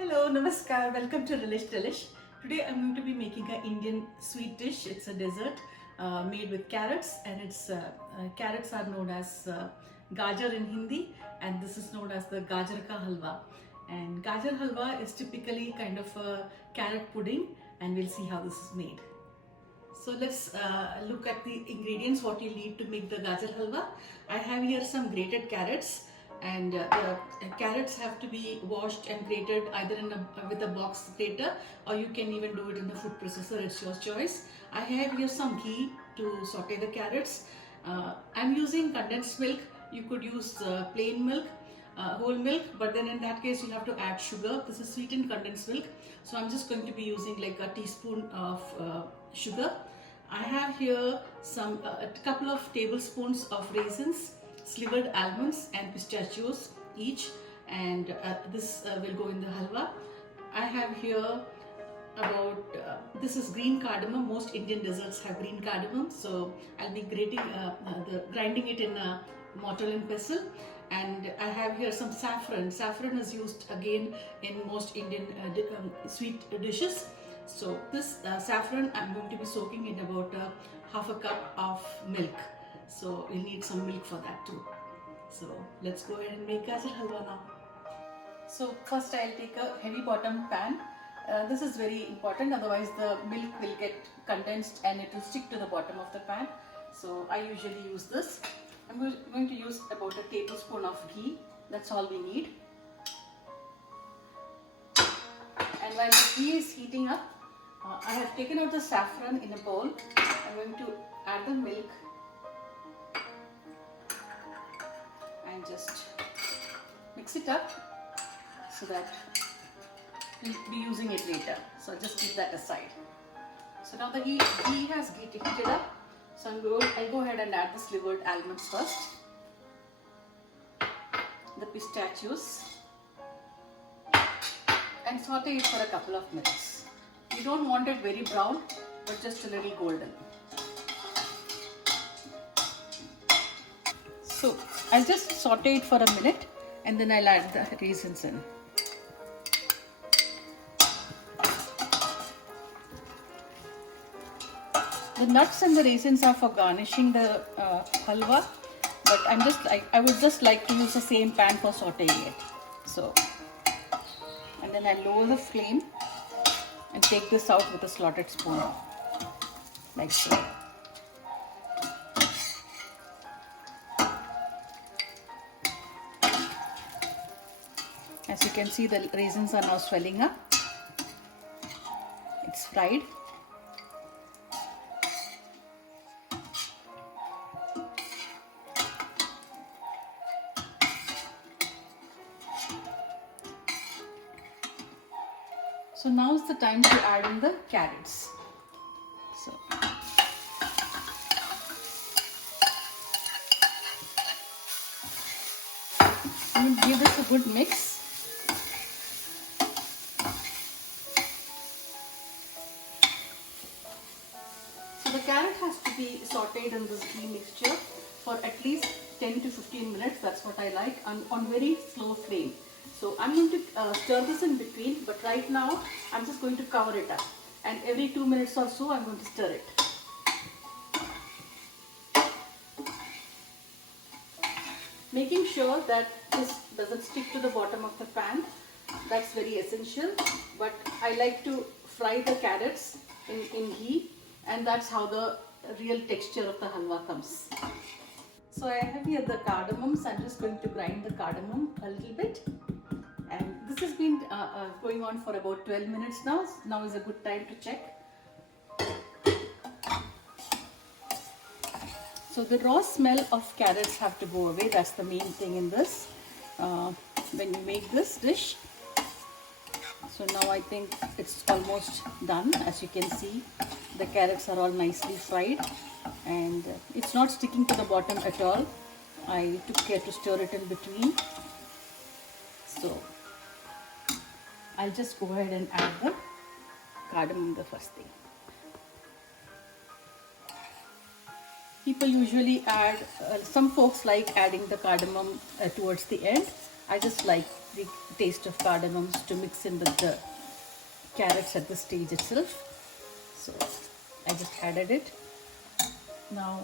Hello, Namaskar. Welcome to Relish Delish. Today I'm going to be making an Indian sweet dish. It's a dessert made with carrots, and carrots are known as gajar in Hindi, and this is known as the gajar ka halwa. And gajar halwa is typically kind of a carrot pudding, and we'll see how this is made. So let's look at the ingredients, what you need to make the gajar halwa. I have here some grated carrots, and the carrots have to be washed and grated either with a box grater, or you can even do it in a food processor. It's your choice. I have here some ghee to saute the carrots. I'm using condensed milk. You could use plain milk, whole milk, but then in that case you'll have to add sugar. This is sweetened condensed milk, so I'm just going to be using like a teaspoon of sugar. I have here a couple of tablespoons of raisins, slivered almonds and pistachios each, and this will go in the halwa. I have here this is green cardamom. Most Indian desserts have green cardamom, so I'll be grinding it in a mortar and pestle. And I have here some saffron. Saffron is used again in most Indian sweet dishes. So this saffron I'm going to be soaking in about half a cup of milk. So you'll need some milk for that too. So let's go ahead and make gajar halwa now. So first I'll take a heavy bottom pan. This is very important, otherwise the milk will get condensed and it will stick to the bottom of the pan. So I usually use this. I'm going to use about a tablespoon of ghee. That's all we need. And while the ghee is heating up, I have taken out the saffron in a bowl. I'm going to add the milk and just mix it up so that we'll be using it later. So just keep that aside. So now the ghee has heated up. So I'll go ahead and add the slivered almonds first, the pistachios, and saute it for a couple of minutes. You don't want it very brown, but just a little golden. So I'll just saute it for a minute and then I'll add the raisins in. The nuts and the raisins are for garnishing the halwa, but I would just like to use the same pan for sauteing it. So, and then I lower the flame and take this out with a slotted spoon, like so. As you can see, the raisins are now swelling up. It's fried. So now is the time to add in the carrots. So I'm going to give this a good mix. So the carrot has to be sauteed in this ghee mixture for at least 10 to 15 minutes. That's what I like, on very slow flame. So I'm going to stir this in between, but right now I'm just going to cover it up, and every 2 minutes or so I'm going to stir it. Making sure that this doesn't stick to the bottom of the pan, that's very essential. But I like to fry the carrots in ghee, and that's how the real texture of the halwa comes. So I have here the cardamoms. I'm just going to grind the cardamom a little bit. And this has been going on for about 12 minutes now. Now is a good time to check. So the raw smell of carrots have to go away. That's the main thing in this when you make this dish. So now I think it's almost done. As you can see, the carrots are all nicely fried, and it's not sticking to the bottom at all. I took care to stir it in between. So I'll just go ahead and add the cardamom the first thing. People usually add, some folks like adding the cardamom towards the end. I just like the taste of cardamoms to mix in with the carrots at this stage itself. So I just added it. Now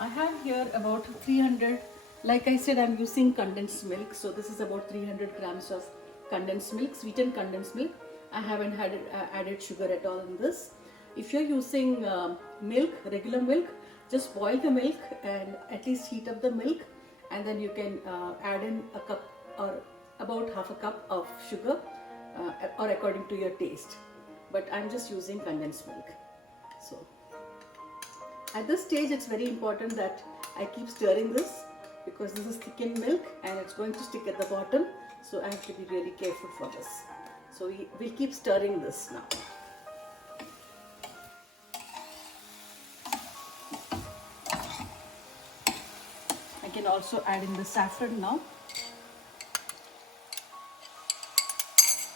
I have here about 300, like I said, I'm using condensed milk. So this is about 300 grams of condensed milk, sweetened condensed milk. I haven't added sugar at all in this. If you're using milk, regular milk, just boil the milk and at least heat up the milk, and then you can add in a cup or about half a cup of sugar or according to your taste. But I'm just using condensed milk. So at this stage, it's very important that I keep stirring this because this is thickened milk and it's going to stick at the bottom. So I have to be really careful for this. So we'll keep stirring this now. I can also add in the saffron now.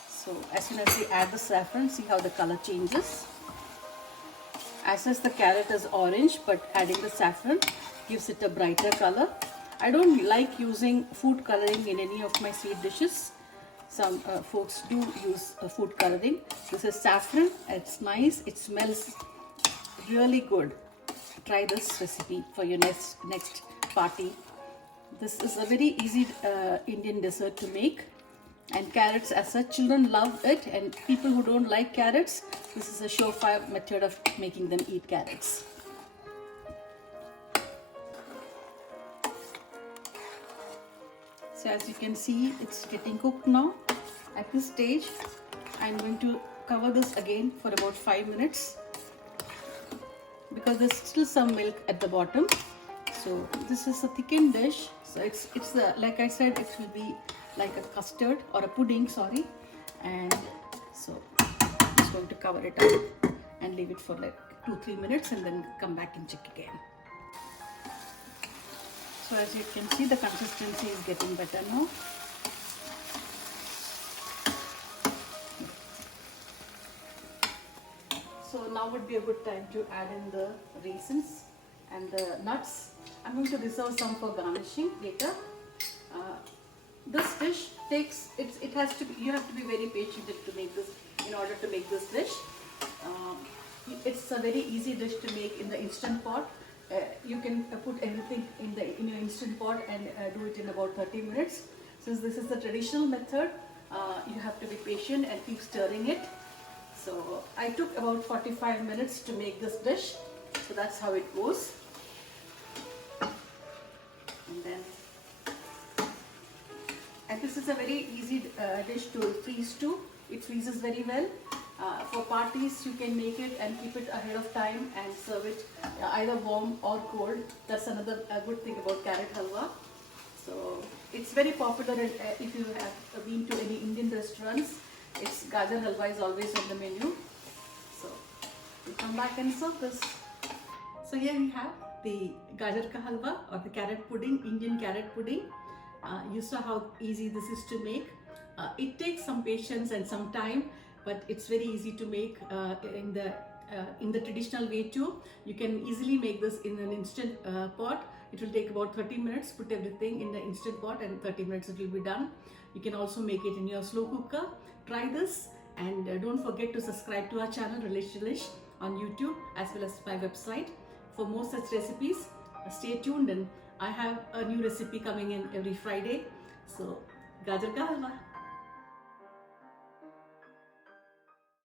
So as soon as we add the saffron, see how the color changes. As the carrot is orange, but adding the saffron gives it a brighter color. I don't like using food coloring in any of my sweet dishes. Some folks do use food coloring. This is saffron. It's nice. It smells really good. Try this recipe for your next party. This is a very easy Indian dessert to make. And carrots, as such, children love it, and people who don't like carrots, this is a surefire method of making them eat carrots. So as you can see, it's getting cooked now. At this stage, I'm going to cover this again for about 5 minutes because there's still some milk at the bottom. So this is a thickened dish. So it's like I said, it will be like a custard or a pudding, sorry. And so I'm just going to cover it up and leave it for like 2-3 minutes and then come back and check again. So as you can see, the consistency is getting better now. So now would be a good time to add in the raisins and the nuts. I'm going to reserve some for garnishing later. This dish takes, it has to be, you have to be very patient to make this, in order to make this dish. It's a very easy dish to make in the Instant Pot. You can put everything in your Instant Pot and do it in about 30 minutes. Since this is the traditional method, you have to be patient and keep stirring it. So I took about 45 minutes to make this dish. So that's how it goes. And this is a very easy dish to freeze too. It freezes very well. For parties, you can make it and keep it ahead of time and serve it either warm or cold. That's another good thing about carrot halwa. So it's very popular if you have been to any Indian restaurants. It's gajar halwa is always on the menu. So we'll come back and serve this. So here we have the gajar ka halwa or the carrot pudding, Indian carrot pudding. You saw how easy this is to make. It takes some patience and some time, but it's very easy to make in the traditional way too. You can easily make this in an instant pot. It will take about 30 minutes. Put everything in the instant pot and 30 minutes it will be done. You can also make it in your slow cooker. Try this, and don't forget to subscribe to our channel Relish Delish on YouTube as well as my website for more such recipes. Stay tuned, and I have a new recipe coming in every Friday. So, gajar ka halwa.